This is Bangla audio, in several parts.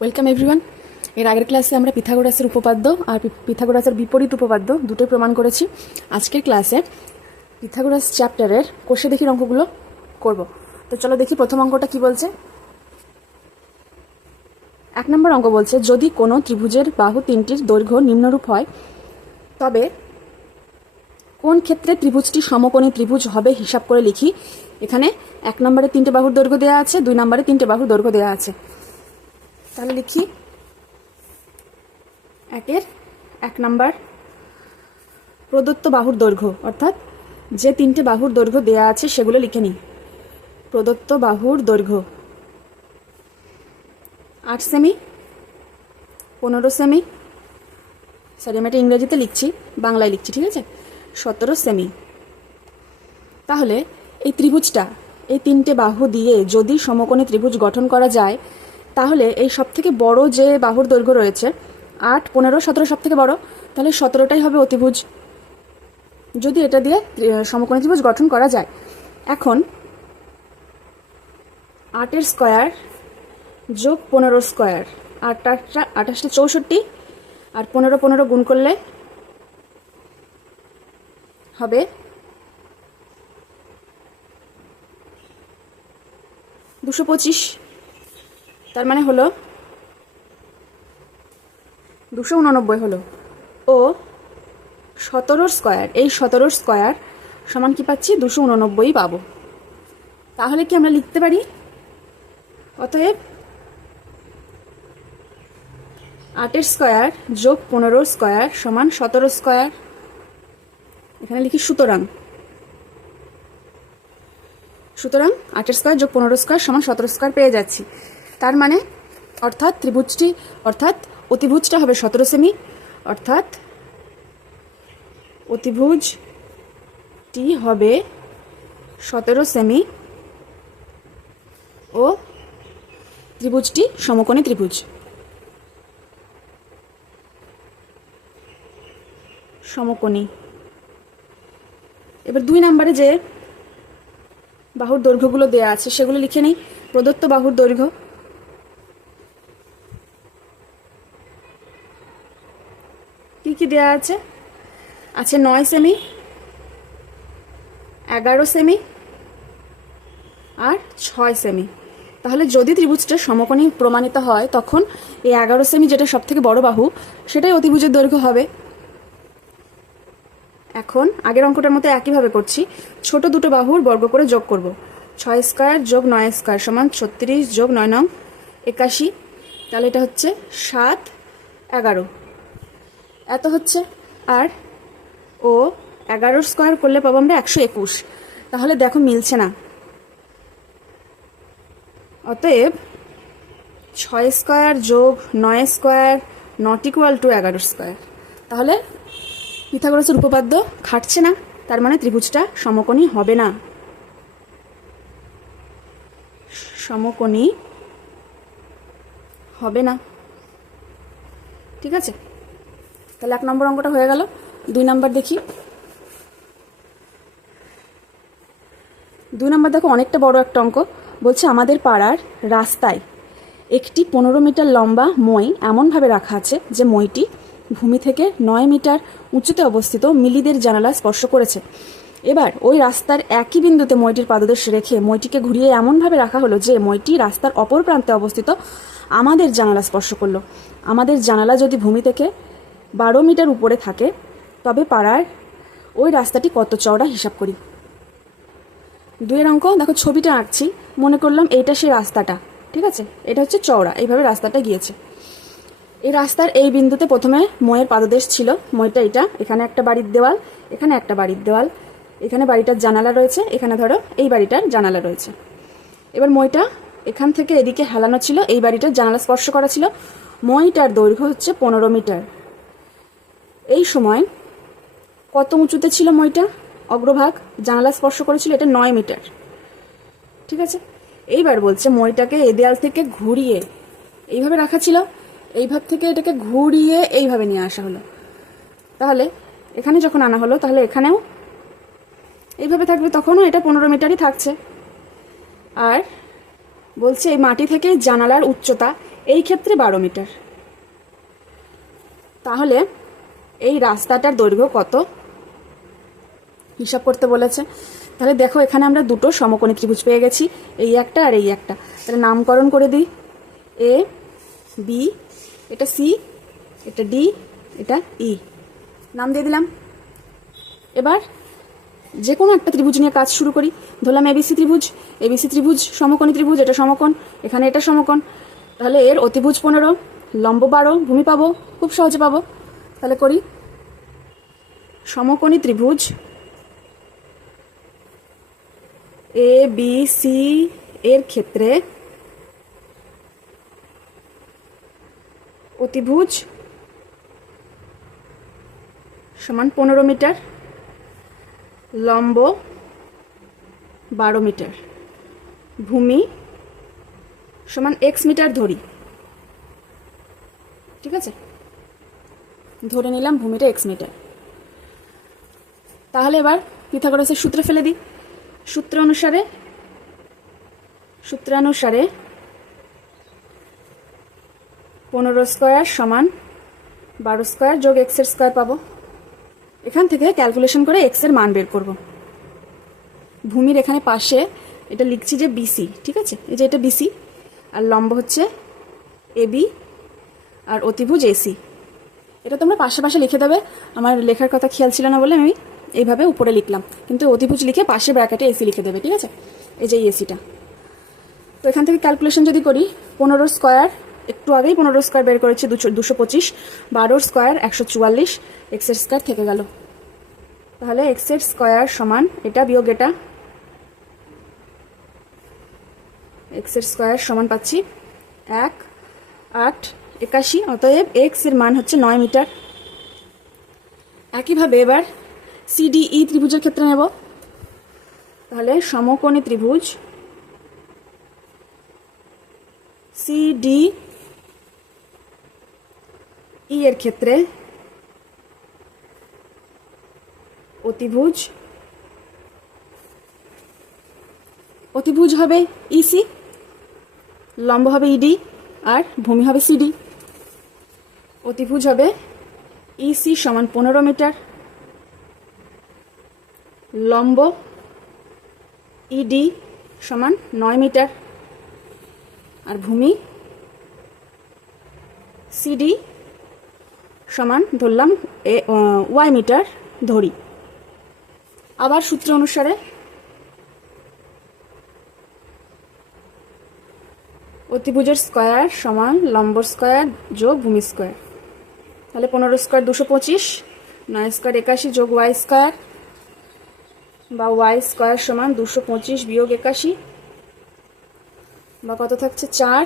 Welcome everyone. এর আগের ক্লাসে আমরা পিথাগোরাসের উপপাদ্য আর পিথাগোরাসের বিপরীত উপপাদ্য দুটোই প্রমাণ করেছি। আজকের ক্লাসে পিথাগোরাস চ্যাপ্টারের কোষে দেখি অঙ্কগুলো করব। তো চলো দেখি প্রথম অঙ্কটা কি বলছে। 1 নম্বর অঙ্ক বলছে, যদি কোনো ত্রিভুজের বাহু তিনটির দৈর্ঘ্য নিম্নরূপ হয় তবে কোন ক্ষেত্রে ত্রিভুজটি সমকোণী ত্রিভুজ হবে হিসাব করে লিখি। এখানে 1 নম্বরে 3টে বাহুর দৈর্ঘ্য দেওয়া আছে, 2 নম্বরে 3টে বাহুর দৈর্ঘ্য দেওয়া আছে। তাহলে লিখি 1 নম্বর প্রদত্ত বাহুর দৈর্ঘ্য, অর্থাৎ যে 3টে বাহুর দৈর্ঘ্য দেয়া আছে সেগুলো লিখে নিই। প্রদত্ত বাহুর দৈর্ঘ্য 8 সেমি, 15 সেমি, সরি আমি এটা ইংরেজিতে লিখছি, বাংলায় লিখছি, ঠিক আছে, 17 সেমি। তাহলে এই ত্রিভুজটা এই 3টে বাহু দিয়ে যদি সমকোণী ত্রিভুজ গঠন করা যায়, তাহলে এই সব থেকে বড় যে বাহুর দৈর্ঘ্য রয়েছে 8, 15, 17 সব থেকে বড়, তাহলে 17টাই হবে অতিভুজ যদি এটা দিয়ে সমকোণী ত্রিভুজ গঠন করা যায়। এখন 8 স্কয়ার যোগ 15 স্কয়ার, 28টা 64, আর 15 গুণ করলে হবে 225, তার মানে হলো 289 হলো। ও 17 স্কয়ার, এই 17 স্কয়ার সমান কি পাচ্ছি, 289 পাবো। তাহলে কি আমরা লিখতে পারি, অতএব 8 স্কয়ার যোগ 15 স্কয়ার সমান 17 স্কয়ার। এখানে লিখি সুতরাং 8 স্কয়ার যোগ 15 স্কয়ার সমান 17 স্কয়ার পেয়ে যাচ্ছি। তার মানে অর্থাৎ অতিভুজটা হবে 17 সেমি, অর্থাৎ অতিভুজটি হবে 17 সেমি ও ত্রিভুজটি সমকোণী ত্রিভুজ। সমকোণী। এবার 2 নম্বরে যে বাহুর দৈর্ঘ্যগুলো দেয়া আছে সেগুলো লিখে নেই। প্রদত্ত বাহুর দৈর্ঘ্য কি কি দেয়া আছে, 9 সেমি, 11 সেমি আর 6 সেমি। তাহলে যদি ত্রিভুজটা সমকোণী প্রমাণিত হয় তখন এই 11 সেমি যেটা সব থেকে বড় বাহু সেটাই অতিভুজের দৈর্ঘ্য হবে। এখন আগের অঙ্কটার মতো একইভাবে করছি, ছোট দুটো বাহুর বর্গ করে যোগ করব। 6 স্কয়ার যোগ 9 স্কয়ার সমান 36 যোগ 9 নং 81, তাহলে এটা হচ্ছে 7, 11 এত হচ্ছে। আর ও 11 স্কয়ার করলে পাবো আমরা 121। তাহলে দেখো মিলছে না, অতএব 6 স্কয়ার যোগ 9 square not equal to 11 square. তাহলে পিথাগোরাসের উপপাদ্য খাটছে না, তার মানে ত্রিভুজটা সমকোণী হবে না। সমকোণী হবে না, ঠিক আছে। তাহলে 1 নম্বর অঙ্কটা হয়ে গেল। 2 নম্বর দেখি। 2 নম্বর দেখো অনেকটা বড় একটা অঙ্ক। বলছে আমাদের পাড়ার রাস্তায় একটি 15 মিটার লম্বা মই এমনভাবে রাখা আছে যে মইটি ভূমি থেকে 9 মিটার উঁচুতে অবস্থিত মিলিদের জানালা স্পর্শ করেছে। এবার ওই রাস্তার একই বিন্দুতে মইটির পাদদেশ রেখে মইটিকে ঘুরিয়ে এমনভাবে রাখা হলো যে মইটি রাস্তার অপর প্রান্তে অবস্থিত আমাদের জানালা স্পর্শ করলো। আমাদের জানালা যদি ভূমি থেকে 12 মিটার উপরে থাকে তবে পাড়ার ওই রাস্তাটি কত চওড়া হিসাব করি। 2 অঙ্ক দেখো, ছবিটা আঁকছি, মনে করলাম এইটা সেই রাস্তাটা, ঠিক আছে, এটা হচ্ছে চওড়া, এইভাবে রাস্তাটা গিয়েছে। এই রাস্তার এই বিন্দুতে প্রথমে মইয়ের পাদদেশ ছিল, মইটা এটা, এখানে একটা বাড়ির দেওয়াল, এখানে একটা বাড়ির দেওয়াল, এখানে বাড়িটার জানালা রয়েছে, এখানে ধরো এই বাড়িটার জানালা রয়েছে। এবার মইটা এখান থেকে এদিকে হেলানো ছিল, এই বাড়িটার জানালা স্পর্শ করা ছিল। মইটার দৈর্ঘ্য হচ্ছে 15 মিটার। এই সময় কত উঁচুতে ছিল মইটা, অগ্রভাগ জানালা স্পর্শ করেছিল, এটা 9 মিটার, ঠিক আছে। এইবার বলছে মইটাকে এই দেয়াল থেকে ঘুরিয়ে এইভাবে রাখা ছিল, এইভাব থেকে এটাকে ঘুরিয়ে এইভাবে নিয়ে আসা হলো। তাহলে এখানে যখন আনা হলো তাহলে এখানেও এইভাবে থাকবে, তখনও এটা 15 মিটারই থাকছে। আর বলছে এই মাটি থেকে জানালার উচ্চতা এই ক্ষেত্রে 12 মিটার। তাহলে এই রাস্তাটার দৈর্ঘ্য কত হিসাব করতে বলেছে। তাহলে দেখো এখানে আমরা দুটো সমকোণী ত্রিভুজ পেয়ে গেছি, এই একটা আর এই একটা। তাহলে নামকরণ করে দিই, এ বি, এটা সি, এটা ডি, এটা ই, নাম দিয়ে দিলাম। এবার যে কোনো একটা ত্রিভুজ নিয়ে কাজ শুরু করি। ধরলাম এবিসি ত্রিভুজ, এবিসি ত্রিভুজ সমকোণী ত্রিভুজ, এটা সমকোণ, এখানে এটা সমকোণ। তাহলে এর অতিভুজ 15, লম্ব 12, ভূমি পাবো, খুব সহজে পাবো। তাহলে করি, সমকোণী ত্রিভুজ এ বি সি এর ক্ষেত্রে অতিভুজ সমান 15 মিটার, লম্ব 12 মিটার, ভূমি সমান x মিটার ধরি। ঠিক আছে, ধরে নিলাম ভূমিটা x মিটার। তাহলে এবার পিথাগোরাসের সূত্রে ফেলে দিই। সূত্রানুসারে 15 স্কোয়ার সমান 12 স্কোয়ার যোগ x এর স্কোয়ার পাবো। এখান থেকে ক্যালকুলেশন করে x এর মান বের করব। ভূমির এখানে পাশে এটা লিখছি যে বিসি, ঠিক আছে, এই যে এটা বিসি, আর লম্ব হচ্ছে এবি, আর অতিভুজ এসি। এটা তোমরা পাশে পাশে লিখে দেবে, আমার লেখার কথা খেয়াল ছিল না বলে আমি এইভাবে উপরে লিখলাম, কিন্তু অতিভুজ লিখে পাশে ব্র্যাকেটে এসি লিখে দেবে। ঠিক আছে, এই যে এসিটা। তো এখান থেকে ক্যালকুলেশন যদি করি, 15 স্কোয়ার, একটু আগেই 15 স্কোয়ার বের করেছি, 225, 12 স্কোয়ার 144, এক্স এর স্কোয়ার থেকে গেল। তাহলে এক্স এর স্কোয়ার সমান এটা বিয়োগ এটা, এক্স এর স্কোয়ার সমান পাচ্ছি 1, 8, 81। অতএব এক্স এর মান হচ্ছে 9 মিটার। একইভাবে এবার সিডিই ত্রিভুজের ক্ষেত্রে নেব। তাহলে সমকোণী ত্রিভুজ সিডিই এর ক্ষেত্রে অতিভুজ হবে ইসি, লম্ব হবে ইডি, আর ভূমি হবে সিডি। অতিভুজ হবে ইসি সমান 15 মিটার, লম্ব ইডি সমান 9 মিটার, আর ভূমি সিডি সমান ধরলাম ওয়াই মিটার ধরি। আবার সূত্র অনুসারে অতিভুজের স্কোয়ার সমান লম্ব স্কোয়ার যোগ ভূমি স্কোয়ার। তাহলে 15 স্কোয়ার 225, 9 স্কোয়ার 81 যোগ ওয়াই স্কোয়ার, বা ওয়াই স্কোয়ার সমান 225 বিয়োগ 81, বা কত থাকছে 4।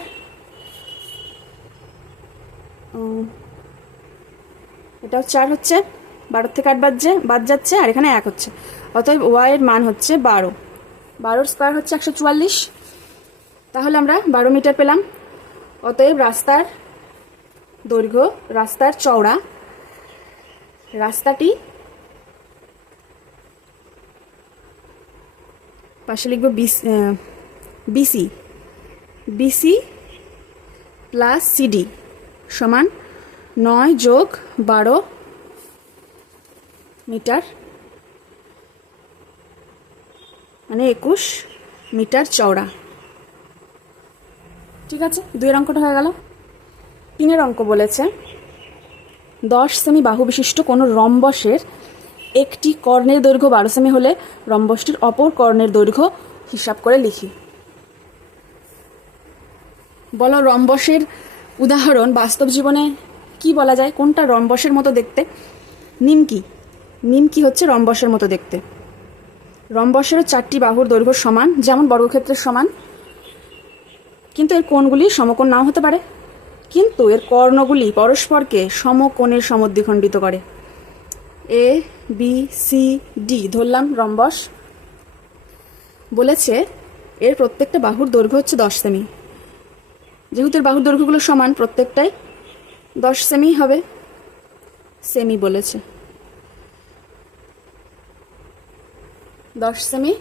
এটাও 4 হচ্ছে, 12 থেকে 8 বাদ যাচ্ছে, আর এখানে 1 হচ্ছে। অতএব ওয়াই এর মান হচ্ছে 12, 12 স্কোয়ার হচ্ছে 144। তাহলে আমরা 12 মিটার পেলাম। অতএব রাস্তার দৈর্ঘ্য, রাস্তার চওড়া, রাস্তাটি পাশে লিখব বিসি প্লাস সিডি সমান 9 যোগ 12 মিটার, মানে 21 মিটার চওড়া। ঠিক আছে, 2 এর অঙ্কটা হয়ে গেল। 3 এর অঙ্ক বলেছে 10 সেমি বাহু বিশিষ্ট কোনো রম্বসের একটি কর্ণের দৈর্ঘ্য 12 সেমি হলে রম্বসটির অপর কর্ণের দৈর্ঘ্য হিসাব করে লিখি। বলো রম্বসের উদাহরণ বাস্তব জীবনে কি বলা যায়, কোনটা রম্বসের মতো দেখতে? নিমকি হচ্ছে রম্বসের মতো দেখতে। রম্বসেরও 4টি বাহুর দৈর্ঘ্য সমান, যেমন বর্গক্ষেত্রের সমান, কিন্তু এর কোণগুলি সমকোণ নাও হতে পারে, কিন্তু এর কর্ণগুলি পরস্পরকে সমকোণের সমদ্বিখণ্ডিত করে। এ বি সি ডি ধরলাম রম্বস। বলেছে এর প্রত্যেকটা বাহুর দৈর্ঘ্য হচ্ছে 10 সেমি। যেহেতু এর বাহুর দৈর্ঘ্যগুলো সমান, প্রত্যেকটাই 10 সেমি হবে। সেমি বলেছে 10 সেমি,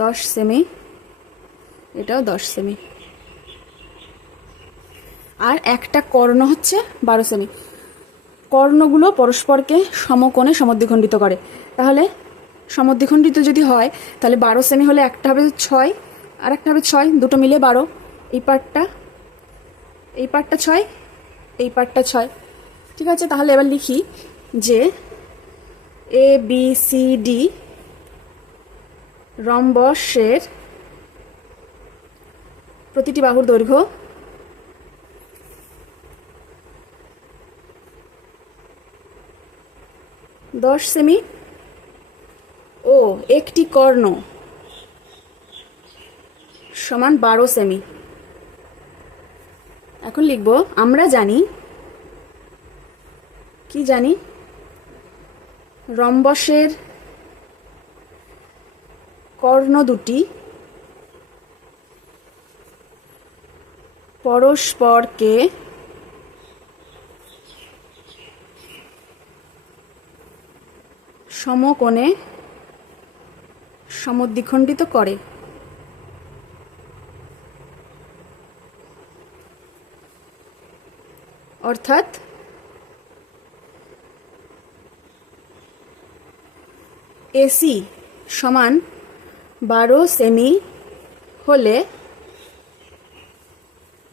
10 সেমি, এটাও 10 সেমি। আর একটা কর্ণ হচ্ছে 12 সেমি। কর্ণগুলো পরস্পরকে সমকোণে সমদ্বিখণ্ডিত করে। তাহলে সমদ্বিখণ্ডিত যদি হয় তাহলে 12 সেমি হলে একটা হবে 6 আর একটা হবে 6, দুটো মিলে 12। এই পার্টটা 6, এই পার্টটা 6। ঠিক আছে, তাহলে এবার লিখি যে ABCD রম্বসের প্রতিটি বাহুর দৈর্ঘ্য 10 সেমি ও একটি কর্ণ সমান 12 সেমি। এখন লিখব, আমরা জানি, কি জানি, রম্বসের কর্ণ দুটি পরস্পরকে সমকোণে সমদ্বিখণ্ডিত করে। অর্থাৎ AC সমান 12 সেমি হলে,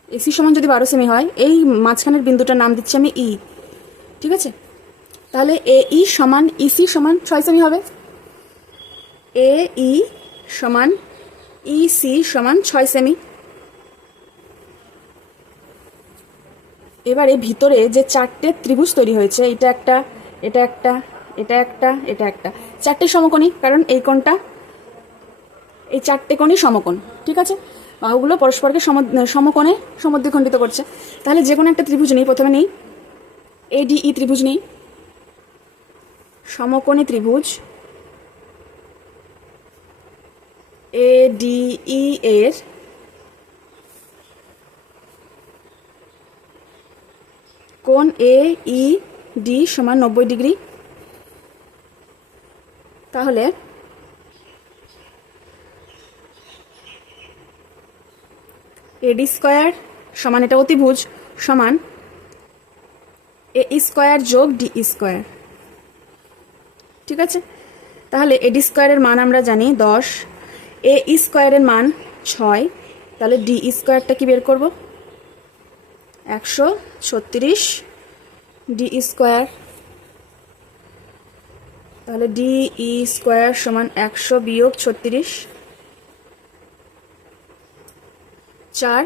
AC সমান যদি 12 সেমি হয়, এই মাঝখানের বিন্দুটার নাম দিচ্ছি আমি E। ঠিক আছে, তাহলে AE সমান EC সমান 6 সেমি হবে। AE সমান EC সমান 6 সেমি। এবারে ভিতরে যে 4টে ত্রিভুজ তৈরি হয়েছে, এটা একটা, এটা একটা, এটা একটা, এটা একটা, 4টে সমকোণী, কারণ এই কোণটা, এই 4টে কোণই সমকোণ। ঠিক আছে, বাহুগুলো পরস্পরকে সমকোণে সমদ্বিখণ্ডিত করছে। তাহলে যে কোনো একটা ত্রিভুজ নিই, প্রথমে নিই ADE ত্রিভুজ নিই। সমকোণী ত্রিভুজ ADE এর কোণ AED সমান 90 ডিগ্রি। তাহলে AD স্কয়ার সমান, এটা অতিভুজ, সমান AE স্কয়ার যোগ DE স্কয়ার। ঠিক আছে, তাহলে AD স্কয়ারের মান আমরা জানি 10, AE স্কয়ারের মান 6, তাহলে DE স্কয়ারটা কি বের করব? 136 DE স্কয়ার। তাহলে DE স্কয়ার সমান 100 বিয়োগ 36, 4,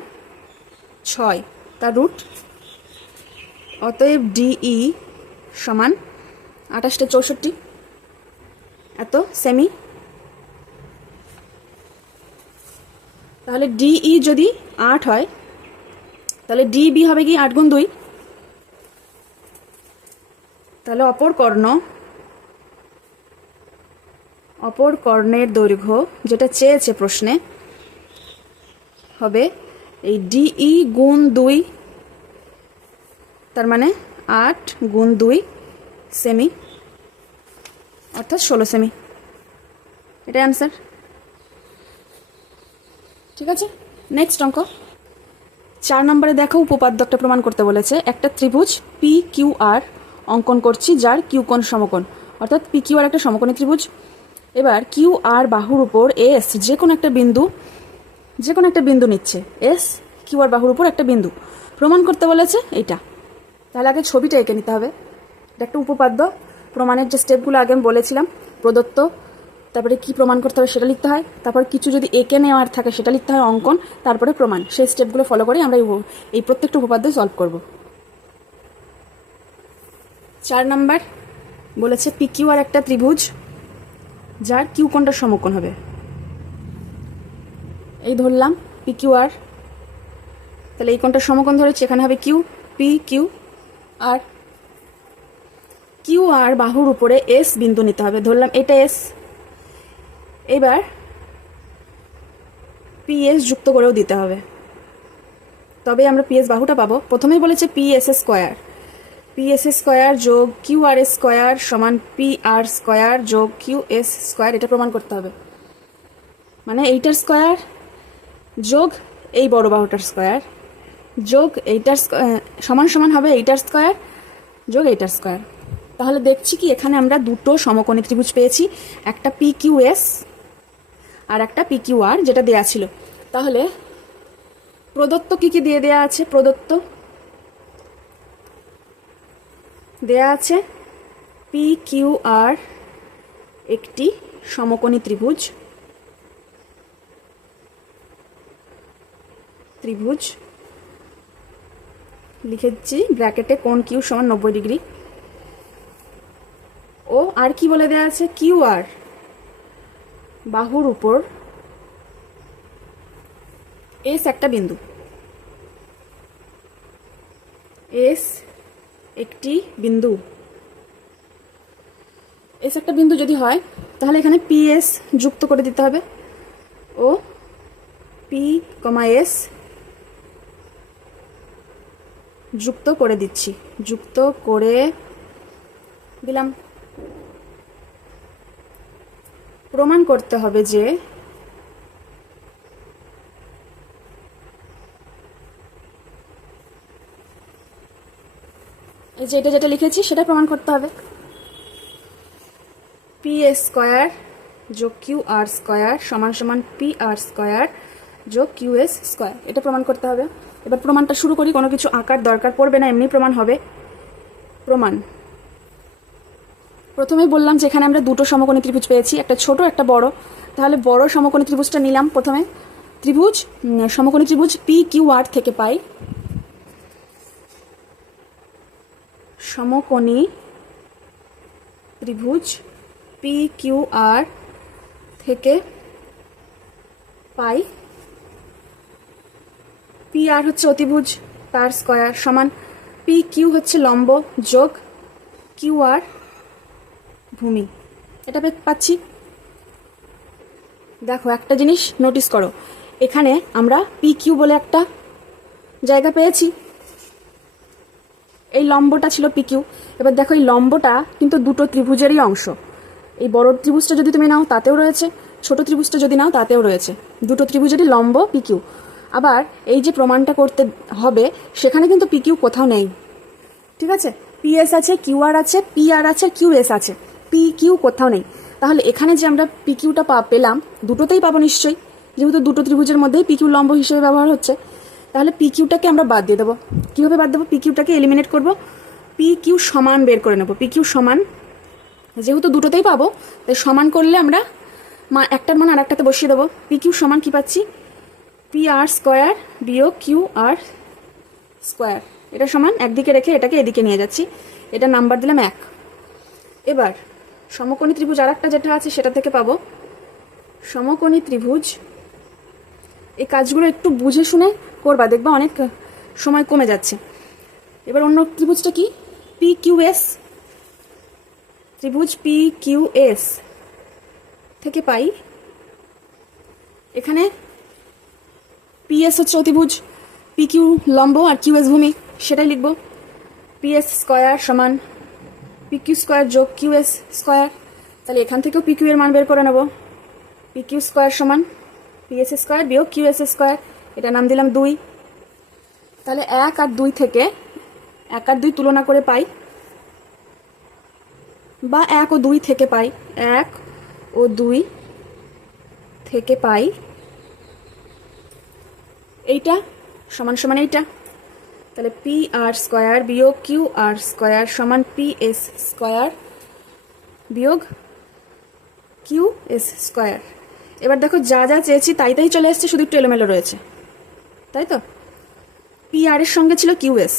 6, তার রুট। অতএব DE সমান 28 64 এত সেমি। তাহলে DE যদি 8 হয়, তাহলে DB হবে কি 8 গুণ 2। তাহলে অপর কর্ণের দৈর্ঘ্য যেটা চেয়েছে প্রশ্নে হবে এই DE গুণ 2, তার মানে 8 গুণ 2 সেমি, অর্থাৎ 16 সেমি। এটাই অ্যান্সার। ঠিক আছে, নেক্সট অঙ্ক 4 নম্বরে দেখো, উপপাদ্য একটা প্রমাণ করতে বলেছে। একটা ত্রিভুজ PQR অঙ্কন করছি, যার কিউ কোণ সমকোণ, অর্থাৎ PQR একটা সমকোণী ত্রিভুজ। এবার QR বাহুর উপর S যে কোনো একটা বিন্দু নিচ্ছে। S QR বাহুর উপর একটা বিন্দু প্রমাণ করতে বলেছে এইটা। তাহলে আগে ছবিটা এঁকে নিতে হবে। এটা একটা উপপাদ্য, প্রমাণের যে স্টেপগুলো আগে আমি বলেছিলাম, প্রদত্ত, তারপরে কি প্রমাণ করতে হবে সেটা লিখতে হয়, তারপর কিছু যদি এঁকে নেওয়ার থাকে সেটা লিখতে হয়, অঙ্কন, তারপরে প্রমাণ। সেই স্টেপগুলো ফলো করে আমরা এই প্রত্যেকটা উপপাদ্য সলভ করব। 4 নাম্বার বলেছে PQR একটা ত্রিভুজ যার কিউ কোণটা সমকোণ হবে। এই ধরলাম PQR, তাহলে এই কোণটা সমকোণ ধরেছি, এখানে হবে কিউ, PQR। QR বাহুর উপরে S বিন্দু নিতে হবে, ধরলাম এটা S। এবার PS যুক্ত করেও দিতে হবে, তবে আমরা PS বাহুটা পাবো। প্রথমেই বলেছে PS স্কয়ার যোগ QR স্কয়ার সমান PR স্কয়ার যোগ QS স্কয়ার, এটা প্রমাণ করতে হবে। মানে এইটার স্কয়ার যোগ এই বড় বাহুটার স্কয়ার যোগ এইটার সমান সমান হবে এইটার স্কোয়ার যোগ এইটার স্কোয়ার। তাহলে দেখছি কি এখানে আমরা দুটো সমকোণী ত্রিভুজ পেয়েছি, একটা পি কিউ এস আর একটা পি কিউ আর, যেটা দেয়া ছিল। তাহলে প্রদত্ত কি কি দিয়ে দেয়া আছে? প্রদত্ত দেয়া আছে পি কিউ আর একটি সমকোণী ত্রিভুজ, লিখেছি ব্র্যাকেটে কোণ কিউ সমান 90 ডিগ্রি। ও আর কি বলে দেয়া আছে? কিউ আর বাহুর উপর এস একটা বিন্দু, এস একটি বিন্দু, এস একটা বিন্দু যদি হয় তাহলে এখানে পি এস যুক্ত করে দিতে হবে। ও পি কমা এস যুক্ত করে দিচ্ছি, যুক্ত করে দিলাম। প্রমাণ করতে হবে যে এই যে এটা যেটা লিখেছি সেটা প্রমাণ করতে হবে। পি এস স্কোয়ার যোগ কিউ আর স্কোয়ার সমান সমান পি আর স্কোয়ার যোগ কিউ এস স্কোয়ার, এটা প্রমাণ করতে হবে। এবার প্রমাণটা শুরু করি, কোনো কিছু আঁকার দরকার পড়বে না, এমনি প্রমাণ হবে। প্রমাণ প্রথমেই বললাম যে এখানে আমরা দুটো সমকোণী ত্রিভুজ পেয়েছি, একটা ছোট একটা বড়। তাহলে বড় সমকোণী ত্রিভুজটা নিলাম প্রথমে। সমকোণী ত্রিভুজ পি কিউ আর থেকে পাই সমকোণী ত্রিভুজ পি কিউ আর থেকে পাই পি আর হচ্ছে অতিভুজ, তার স্কয়ার সমান পি কিউ হচ্ছে লম্ব যোগ কিউ আর ভূমি। এটা পাচ্ছি। দেখো একটা জিনিস নোটিস করো, এখানে আমরা পি কিউ বলে একটা জায়গা পেয়েছি, এই লম্বটা ছিল পি কিউ। এবার দেখো এই লম্বটা কিন্তু দুটো ত্রিভুজেরই অংশ। এই বড় ত্রিভুজটা যদি তুমি নাও তাতেও রয়েছে, ছোট ত্রিভুজটা যদি নাও তাতেও রয়েছে, দুটো ত্রিভুজেরই লম্ব পি কিউ। আবার এই যে প্রমাণটা করতে হবে সেখানে কিন্তু পি কিউ কোথাও নেই, ঠিক আছে? পি এস আছে, কিউ আর আছে, পি আর আছে, কিউ এস আছে, পি কিউ কোথাও নেই। তাহলে এখানে যে আমরা পি কিউটা পেলাম দুটোতেই পাবো নিশ্চয়ই, যেহেতু দুটো ত্রিভুজের মধ্যেই পি কিউ লম্ব হিসেবে ব্যবহার হচ্ছে। তাহলে পি কিউটাকে আমরা বাদ দিয়ে দেবো। কীভাবে বাদ দেবো? পি কিউটাকে এলিমিনেট করবো, পি কিউ সমান বের করে নেবো। পি কিউ সমান, যেহেতু দুটোতেই পাবো তাই সমান করলে আমরা একটার মান আর একটাতে বসিয়ে দেবো। পি কিউ সমান কি পাচ্ছি? পি আর স্কোয়ার বিয়োগ কিউ আর স্কোয়ার, এটা সমান একদিকে রেখে এটাকে এদিকে নিয়ে যাচ্ছি, এটা নাম্বার দিলাম 1। এবার সমকোণী ত্রিভুজ আর একটা যেটা আছে সেটা থেকে পাবো সমকোণী ত্রিভুজ। এই কাজগুলো একটু বুঝে শুনে করবা, দেখবা অনেক সময় কমে যাচ্ছে। এবার অন্য ত্রিভুজটা কি? পি কিউ এস, ত্রিভুজ পি কিউ এস থেকে পাই এখানে পি এস হচ্ছে অতিভুজ, পি কিউ লম্ব আর কিউ এস ভূমি, সেটাই লিখবো। পি এস স্কোয়ার সমান পি কিউ স্কোয়ার যোগ কিউ এস স্কোয়ার। তাহলে এখান থেকেও পি কিউ এর মান বের করে নেব। পি কিউ স্কোয়ার সমান পি এস স্কোয়ার বিয়োগ কিউ এস স্কোয়ার, এটা নাম দিলাম 2। তাহলে 1 আর 2 থেকে 1 আর 2 তুলনা করে পাই, বা 1 ও 2 থেকে পাই, 1 ও 2 থেকে পাই এইটা সমান সমান এইটা। তাহলে পি আর স্কোয়ার বিয়োগ কিউ আর স্কোয়ার সমান পি এস স্কোয়ার বিয়োগ কিউ এস স্কোয়ার। এবার দেখো যা যা চেয়েছি তাই তাই চলে এসছে, শুধু একটু এলোমেলো রয়েছে, তাই তো? পি আর এর সঙ্গে ছিল কিউ এস,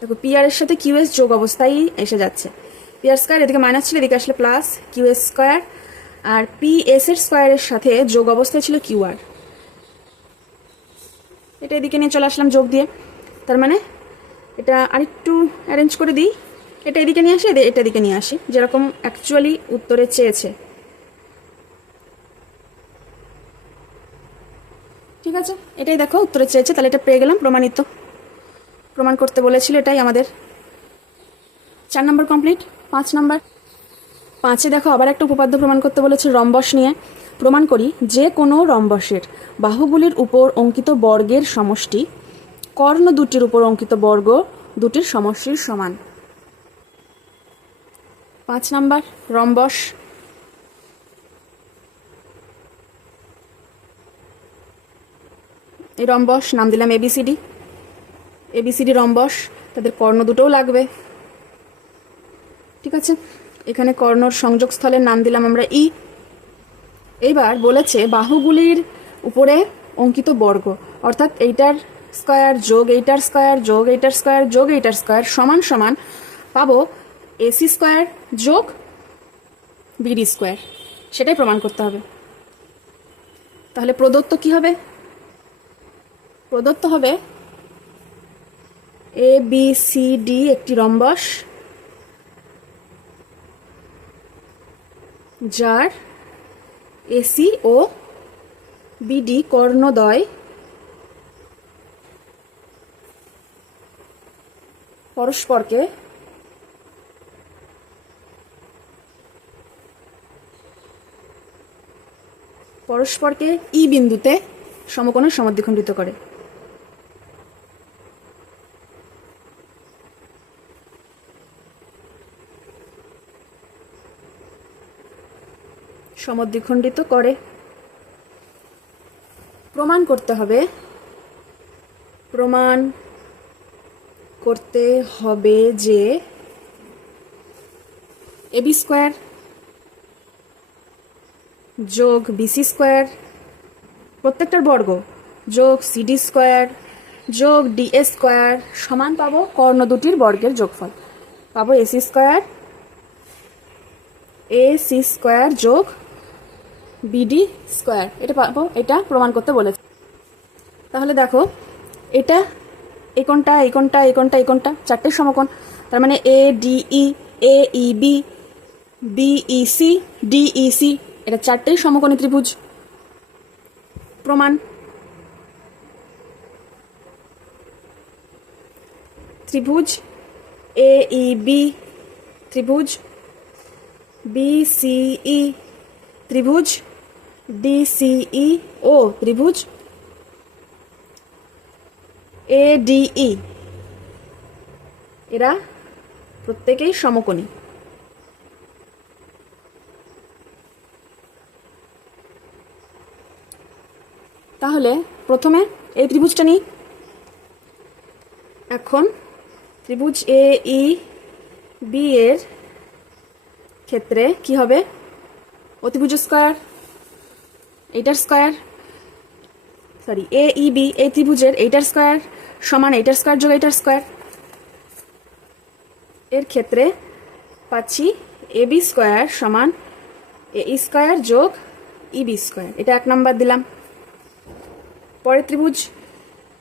দেখো পি আর এর সাথে কিউ এস যোগ অবস্থায় এসে যাচ্ছে। পি আর স্কোয়ার এদিকে মাইনাস ছিল, এদিকে আসলে প্লাস কিউ এস স্কোয়ার, আর পি এস এর স্কোয়ারের সাথে যোগ অবস্থায় ছিল কিউ আর, এটা এদিকে নিয়ে চলে আসলাম যোগ দিয়ে। তার মানে এটা আরেকটু অ্যারেঞ্জ করে দিই, এটা এদিকে নিয়ে আসি, এটা এদিকে নিয়ে আসি, যেরকম অ্যাকচুয়ালি উত্তরে চেয়েছে, ঠিক আছে? এটাই দেখো উত্তরে চেয়েছে, তাহলে এটা পেয়ে গেলাম, প্রমাণিত। প্রমাণ করতে বলেছিল, এটাই আমাদের 4 নম্বর কমপ্লিট। 5 নম্বর, 5-এ দেখো আবার একটা উপপাদ্য প্রমাণ করতে বলেছে রম্বস নিয়ে। প্রমাণ করি যে কোনো রম্বসের বাহুগুলির উপর অঙ্কিত বর্গের সমষ্টি কর্ণ দুটির উপর অঙ্কিত বর্গ দুটির সমষ্টির সমান। 5 নাম্বার রম্বস। এই রম্বস নাম দিলাম এবিসিডি। এবিসিডি রম্বস, তাদের কর্ণ দুটোও লাগবে, ঠিক আছে। এখানে কর্ণর সংযোগস্থলের নাম দিলাম আমরা ই। এইবার বলেছে বাহুগুলির উপরে অঙ্কিত বর্গ, অর্থাৎ এইটার স্কয়ার যোগ এইটার স্কয়ার যোগ এইটার স্কয়ার যোগ এইটার স্কয়ার সমান সমান পাবো এসি স্কয়ার যোগ বিডি স্কয়ার। সেটাই প্রমাণ করতে হবে। তাহলে প্রদত্ত কি হবে? প্রদত্ত হবে এ বি সি ডি একটি রম্বস যার এসি ও বিডি কর্ণদ্বয় পরস্পরকে ই বিন্দুতে সমকোণে সমদ্বিখণ্ডিত করে। সমদ্বিখণ্ডিত করে। প্রমাণ করতে হবে, প্রমাণ করতে হবে যে এবি স্কয়ার যোগ বিসি স্কয়ার প্রত্যেকটার বর্গ যোগ সিডি স্কয়ার যোগ ডিএ স্কয়ার সমান পাবো কর্ণ দুটির বর্গের যোগফল। পাবো এসি স্কয়ার এসি স্কয়ার যোগ বিডি স্কয়ার। এটা পাবো, এটা প্রমাণ করতে বলেছে। তাহলে দেখো, এটা এই কোণটা এই কোণটা এই কোণটা এই কোণটা চারটে সমকোণ। তার মানে এ ডিই এ ইবি বিইসি ডিইসি এটা চারটেই সমকোণী ত্রিভুজ। প্রমাণ, ত্রিভুজ এ ইবি ত্রিভুজ বিসিই ত্রিভুজ ডিসিই ও ত্রিভুজ এডিই এরা প্রত্যেকেই সমকোণী। তাহলে প্রথমে এই ত্রিভুজটা নিই। এখন ত্রিভুজ এ ই বি এর ক্ষেত্রে কি হবে? অতিভুজ স্কয়ার এইটার স্কয়ার সরি এ ই বি এই ত্রিভুজের এইটার স্কয়ার সমান এইটার স্কয়ার যোগ এইটার স্কয়ার। এর ক্ষেত্রে পাচ্ছি এ বি স্কয়ার সমান এ স্কয়ার যোগ ইবি স্কয়ার। এটা 1 নাম্বার দিলাম। পরের ত্রিভুজ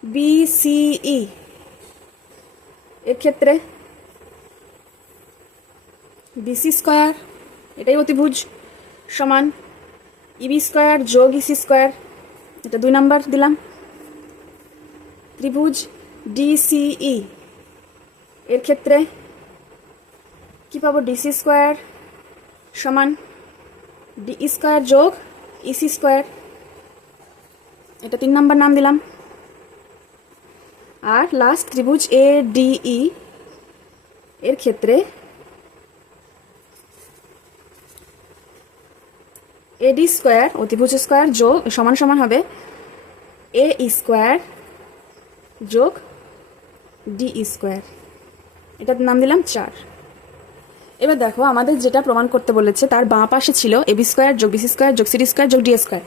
বিসিই এর ক্ষেত্রে বিসি স্কয়ার এটাই অতিভুজ সমান ইবি স্কয়ার যোগ ইসি স্কয়ার। এটা 2 নাম্বার দিলাম। ত্রিভুজ ডিসিই এর ক্ষেত্রে কি পাবো? ডিসি স্কয়ার সমান ডিই স্কয়ার যোগ ইসি স্কয়ার। এটা 3 নাম্বার নাম দিলাম। আর লাস্ট ত্রিভুজ এ ডিই এর ক্ষেত্রে এডি স্কয়ার অতিভুজ স্কয়ার যোগ সমান সমান হবে এ স্কয়ার যোগ ডি স্কয়ার। এটার নাম দিলাম 4। এবার দেখো, আমাদের যেটা প্রমাণ করতে বলেছে তার বাঁ পাশে ছিল এবি স্কয়ার যোগ বিসি স্কয়ার যোগ সিডি স্কয়ার যোগ ডি স্কয়ার।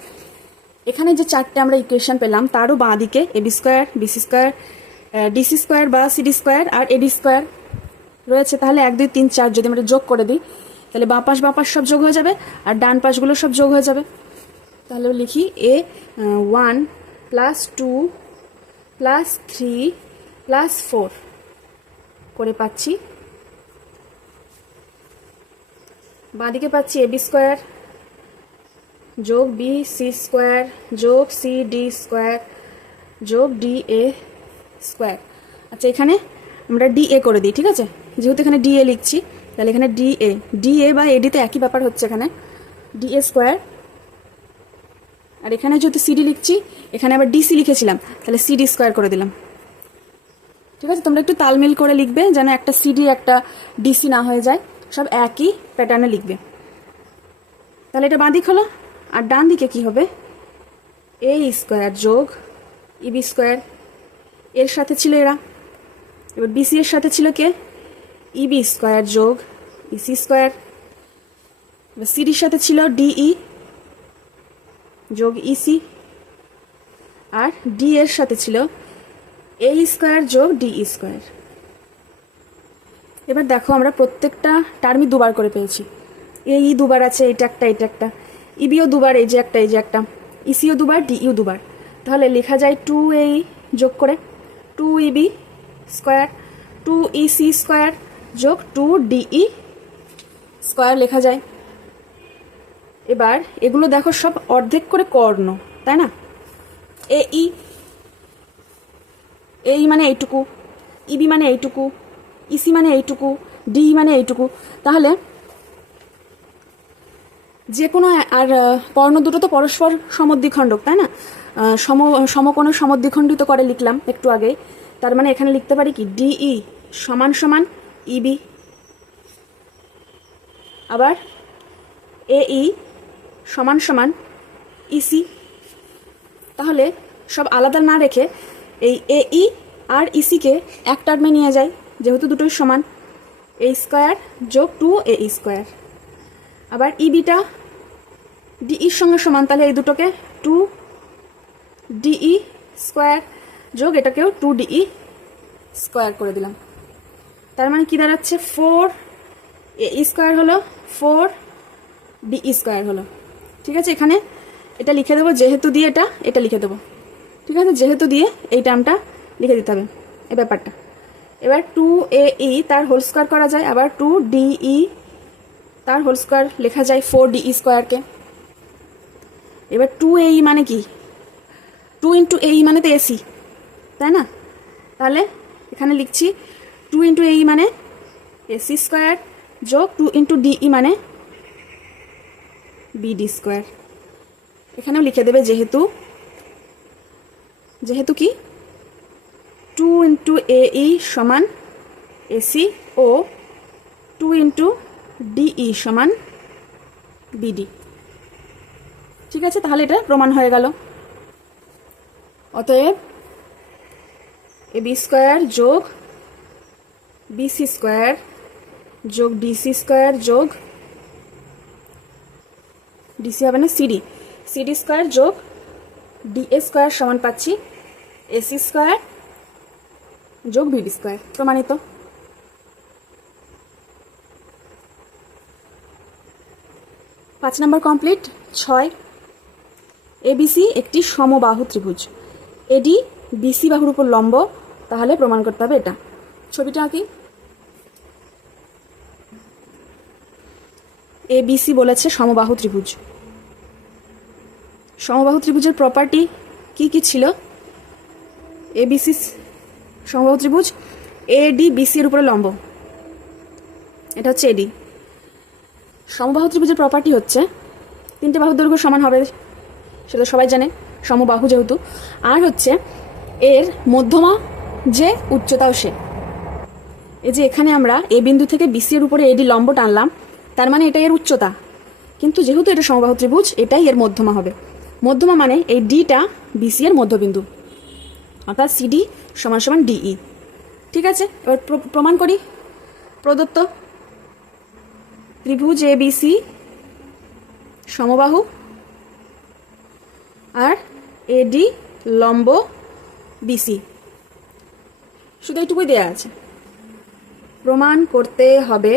এখানে যে 4টে আমরা ইকুয়েশন পেলাম তারও বাঁ দিকে AB square BC square DC square বা সিডি স্কয়ার আর এডি স্কয়ার রয়েছে। তাহলে 1 2 3 4 যদি আমরা যোগ করে দিই তাহলে বাঁ পাশ সব যোগ হয়ে যাবে আর ডান পাশগুলো সব যোগ হয়ে যাবে। তাহলে লিখি এ 1 + 2 + 3 + 4 করে পাচ্ছি। বাঁদিকে পাচ্ছি এবি স্কয়ার যোগ বিসি স্কয়ার যোগ সিডি স্কয়ার যোগ ডিএ স্কয়ার। আচ্ছা, এখানে আমরা ডিএ করে দিই, ঠিক আছে? যেহেতু এখানে ডিএ লিখছি তাহলে এখানে ডিএ বা এডিতে একই ব্যাপার হচ্ছে। এখানে ডিএ স্কয়ার আর এখানে যেহেতু সিডি লিখছি এখানে আবার ডিসি লিখেছিলাম তাহলে সিডি স্কয়ার করে দিলাম। ঠিক আছে, তোমরা একটু তালমিল করে লিখবে যেন একটা সিডি একটা ডিসি না হয়ে যায়, সব একই প্যাটার্নে লিখবে। তাহলে এটা বাঁ দিক হলো। আর ডান দিকে কি হবে? এ স্কোয়ার যোগ ইবি স্কোয়ার, এর সাথে ছিল এরা। এবার বিসি এর সাথে ছিল কে? ইবি স্কোয়ার যোগ ইসি স্কোয়ার। এবার সিডির সাথে ছিল ডিই যোগ ইসি, আর ডি এর সাথে ছিল এ স্কোয়ার যোগ ডিই স্কোয়ার। এবার দেখো আমরা প্রত্যেকটা টার্মই দুবার করে পেয়েছি। এই দুবার আছে, এটা একটা এটা একটা, ইবিও দুবার, এই যে একটা এই যে একটা, ইসিও দুবার, ডিইও দুবার। তাহলে লেখা যায় 2a যোগ করে 2eb স্কোয়ার 2ec স্কোয়ার যোগ 2de স্কোয়ার লেখা যায়। এবার এগুলো দেখো সব অর্ধেক করে কর্ণ, তাই না? এই মানে এইটুকু, ইবি মানে এইটুকু, ইসি মানে এইটুকু, ডি মানে এইটুকু। তাহলে যে কোনো, আর কর্ণ দুটো তো পরস্পর সমদ্বিখণ্ডক, তাই না? সমকোণের সমদ্বিখণ্ডিত করে লিখলাম একটু আগে। তার মানে এখানে লিখতে পারি কি ডিই সমান সমান ইবি, আবার এই সমান সমান ইসি। তাহলে সব আলাদা না রেখে এই এই আর ইসিকে এক টার্মে নিয়ে যাই, যেহেতু দুটোই সমান। এ স্কোয়ার যোগ 2a স্কোয়ার। আবার ইবিটা ডিইর সঙ্গে সমান, তাহলে এই দুটোকে 2de স্কোয়ার যোগ এটাকেও 2de স্কোয়ার করে দিলাম। তার মানে কি দাঁড়াচ্ছে? 4a স্কোয়ার হলো, 4de স্কোয়ার হলো। ঠিক আছে, এখানে এটা লিখে দেবো যেহেতু দিয়ে, এটা লিখে দেবো। ঠিক আছে, যেহেতু দিয়ে এই টার্মটা লিখে দিতে হবে, এই ব্যাপারটা। এবার 2ae তার হোল স্কোয়ার করা যায়, আবার 2de তার হোল স্কোয়ার লেখা যায় 4de স্কোয়ারকে। এবার 2ae মানে কি? 2 ইন্টু ae মানে তো এসি, তাই না? তাহলে এখানে লিখছি 2 ইন্টু ae মানে এসি স্কোয়ার যোগ 2 ইন্টু ডিই মানে বিডি স্কোয়ার। এখানেও লিখে দেবে যেহেতু কি 2 ইন্টু ae সমান এসি ও 2 ইন্টু ডিই সমান বিডি। ঠিক আছে, তাহলে এটা প্রমাণ হয়ে গেল। অতএব এবি স্কোয়ার যোগ বিসি স্কোয়ার যোগ ডিসি স্কোয়ার যোগ ডিসি হবে না সিডি স্কোয়ার যোগ ডিএ স্কোয়ার সমান পাচ্ছি এসি স্কোয়ার যোগ বিডি স্কোয়ার। প্রমাণিত। 5 নম্বর কমপ্লিট। 6, এবিসি একটি সমবাহু ত্রিভুজ, এডি বিসি বাহুর উপর লম্ব, তাহলে প্রমাণ করতে হবে এটা। ছবিটা আঁকি। এবিসি বলেছে সমবাহু ত্রিভুজ। সমবাহু ত্রিভুজের প্রপার্টি কি কি ছিল? এবিসি সমবাহু ত্রিভুজ, এডি বিসি এর উপরে লম্ব, এটা হচ্ছে এডি। সমবাহু ত্রিভুজের প্রপার্টি হচ্ছে 3টে বাহুর দৈর্ঘ্য সমান হবে, সেটা সবাই জানে সমবাহু যেহেতু। আর হচ্ছে এর মধ্যমা যে উচ্চতাও সে। এই যে এখানে আমরা এ বিন্দু থেকে বিসি এর উপরে এডি লম্ব টানলাম, তার মানে এটা এর উচ্চতা, কিন্তু যেহেতু এটা সমবাহু ত্রিভুজ এটাই এর মধ্যমা হবে। মধ্যমা মানে এই ডিটা বিসি এর মধ্যবিন্দু, অর্থাৎ সিডি সমান সমান ডিই। ঠিক আছে, এবার প্রমাণ করি। প্রদত্ত ত্রিভুজ এ বিসি সমবাহু আর এডি লম্ব বিসি, শুধু এইটুকুই দেওয়া আছে। প্রমাণ করতে হবে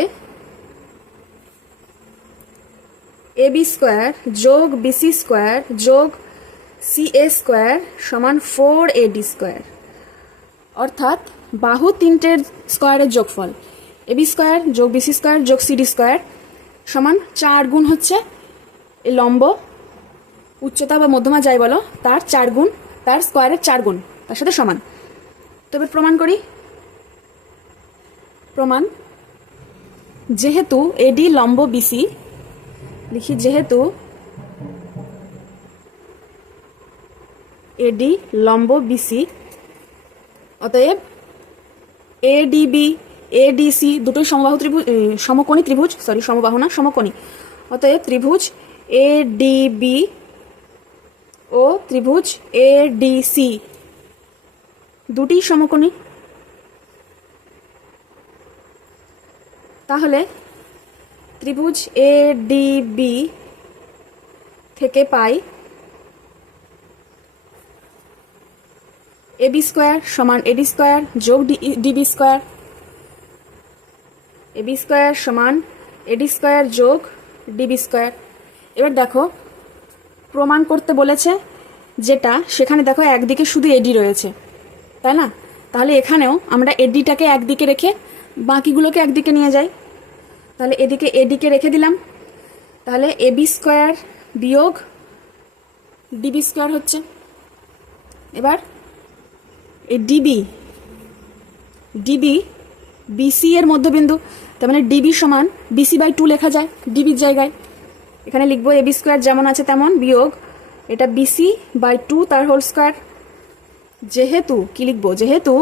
এবি স্কোয়ার যোগ বিসি স্কোয়ার যোগ সিএ স্কোয়ার সমান 4AD স্কোয়ার, অর্থাৎ বাহু 3টের স্কোয়ারের যোগফল এবি স্কোয়ার যোগ বিসি স্কোয়ার যোগ সিডি স্কোয়ার সমান 4 গুণ হচ্ছে এই লম্ব উচ্চতা বা মধ্যমা যাই বলো, তার 4 গুণ, তার স্কোয়ারের 4 গুণ, তার সাথে সমান। তবে প্রমাণ করি। প্রমাণ, যেহেতু এডি লম্ব বিসি, লিখি যেহেতু এডি লম্ব বিসি, অতএব এডিবি এডিসি দুটোই সমবাহু ত্রিভুজ, সমকোণী ত্রিভুজ, সমবাহু না, সমকোণী। অতএব ত্রিভুজ এডিবি ও ত্রিভুজ এডিসি দুটি সমকোণী। তাহলে ত্রিভুজ এডিবি থেকে পাই এবি স্কোয়ার সমান এডি স্কোয়ার যোগ ডিবি স্কোয়ার, এবি স্কোয়ার সমান এডি স্কোয়ার যোগ ডিবি স্কোয়ার। এবার দেখো প্রমাণ করতে বলেছে যেটা, সেখানে দেখো একদিকে শুধু এডি রয়েছে, তাই না? তাহলে এখানেও আমরা এডিটাকে একদিকে রেখে বাকিগুলোকে একদিকে নিয়ে যাই। তাহলে এদিকে এডিকে রেখে দিলাম, তাহলে এবি স্কোয়ার বিয়োগ ডিবি স্কোয়ার হচ্ছে। এবার এই ডিবি বিসি এর মধ্যবিন্দু, তার মানে ডিবি সমান BC/2 লেখা যায় ডিবির জায়গায়। এখানে লিখবো এবি স্কোয়ার যেমন আছে তেমন বিয়োগ এটা BC/2 তার হোল স্কোয়ার। যেহেতু কি লিখবো, যেহেতু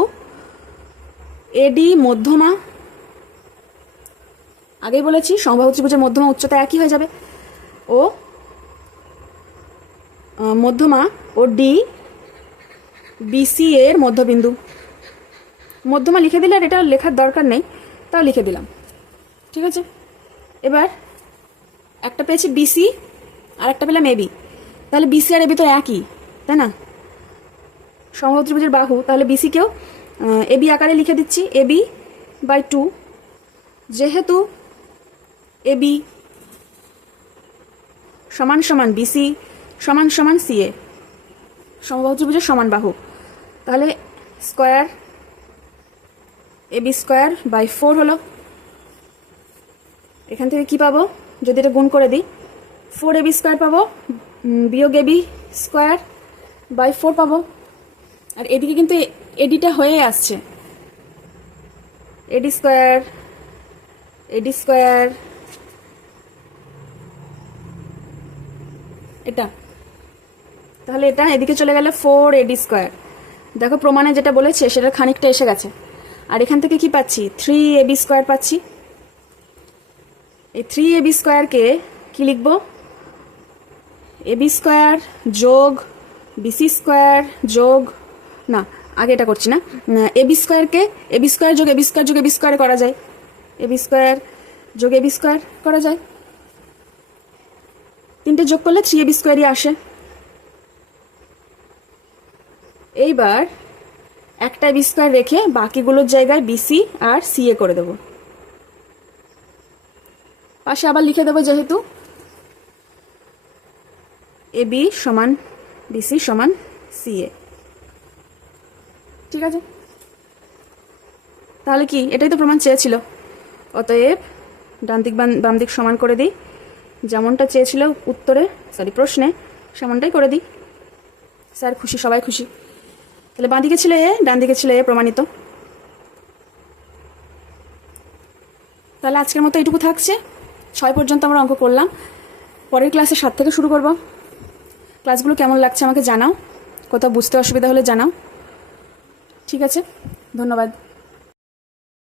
এডি মধ্যমা, আগেই বলেছি সমবাহু ত্রিভুজের মধ্যমা উচ্চতা একই হয়ে যাবে, ও মধ্যমা ও ডি বিসি এর মধ্যবিন্দু। মধ্যমা লিখে দিলে আর এটা লেখার দরকার নেই, তাও লিখে দিলাম, ঠিক আছে। এবার একটা পেয়েছি বিসি আর একটা পেলাম এবি, তাহলে বিসি আর এবি তো একই, তাই না? সমবাহু ত্রিভুজের বাহু, তাহলে বিসিকেও এবি আকারে লিখে দিচ্ছি AB/2। যেহেতু এবি সমান সমান বিসি সমান সমান সিএ, সমবাহু ত্রিভুজের সমান বাহু, তাহলে স্কোয়ার AB²/4 হলো। এখান থেকে কি পাবো, যদি এটা গুণ করে দিই 4AB² পাবো বিয়োগ AB²/4 পাবো। আর এদিকে কিন্তু এডিটা হয়ে আসছে, এডি স্কোয়ার এটা, তাহলে এটা এদিকে চলে গেলে 4AD²। দেখো প্রমাণে যেটা বলেছে সেটা খানিকটা এসে গেছে। আর এখান থেকে কি পাচ্ছি, 3AB² পাচ্ছি। এই 3AB² কি লিখবো, AB² যোগ BC² যোগ, না আগে এটা করছি না, AB² যোগ AB² করা যায়, AB² যোগ AB² করা যায়। তিনটে যোগ করলে 3AB² আসে। এইবার একটা AB² রেখে বাকিগুলোর জায়গায় BC আর CA করে দেব। পাশে আবার লিখে দেবো, যেহেতু AB সমান BC সমান CA, ঠিক আছে। তাহলে কি, এটাই তো প্রমাণ চেয়েছিল। অতএব ডান দিক বাম দিক সমান করে দিই, যেমনটা চেয়েছিল উত্তরে, প্রশ্নে সেমনটাই করে দিই। স্যার খুশি, সবাই খুশি। তাহলে বাঁ দিকে ছিল এ, ডান দিকে ছিল এ, প্রমাণিত। তাহলে আজকের মতো এইটুকু থাকছে। 6 পর্যন্ত আমরা অঙ্ক করলাম। পরের ক্লাসে 7 থেকে শুরু করব। ক্লাসগুলো কেমন লাগছে আমাকে জানাও, কোথাও বুঝতে অসুবিধা হলে জানাও, ঠিক আছে। ধন্যবাদ।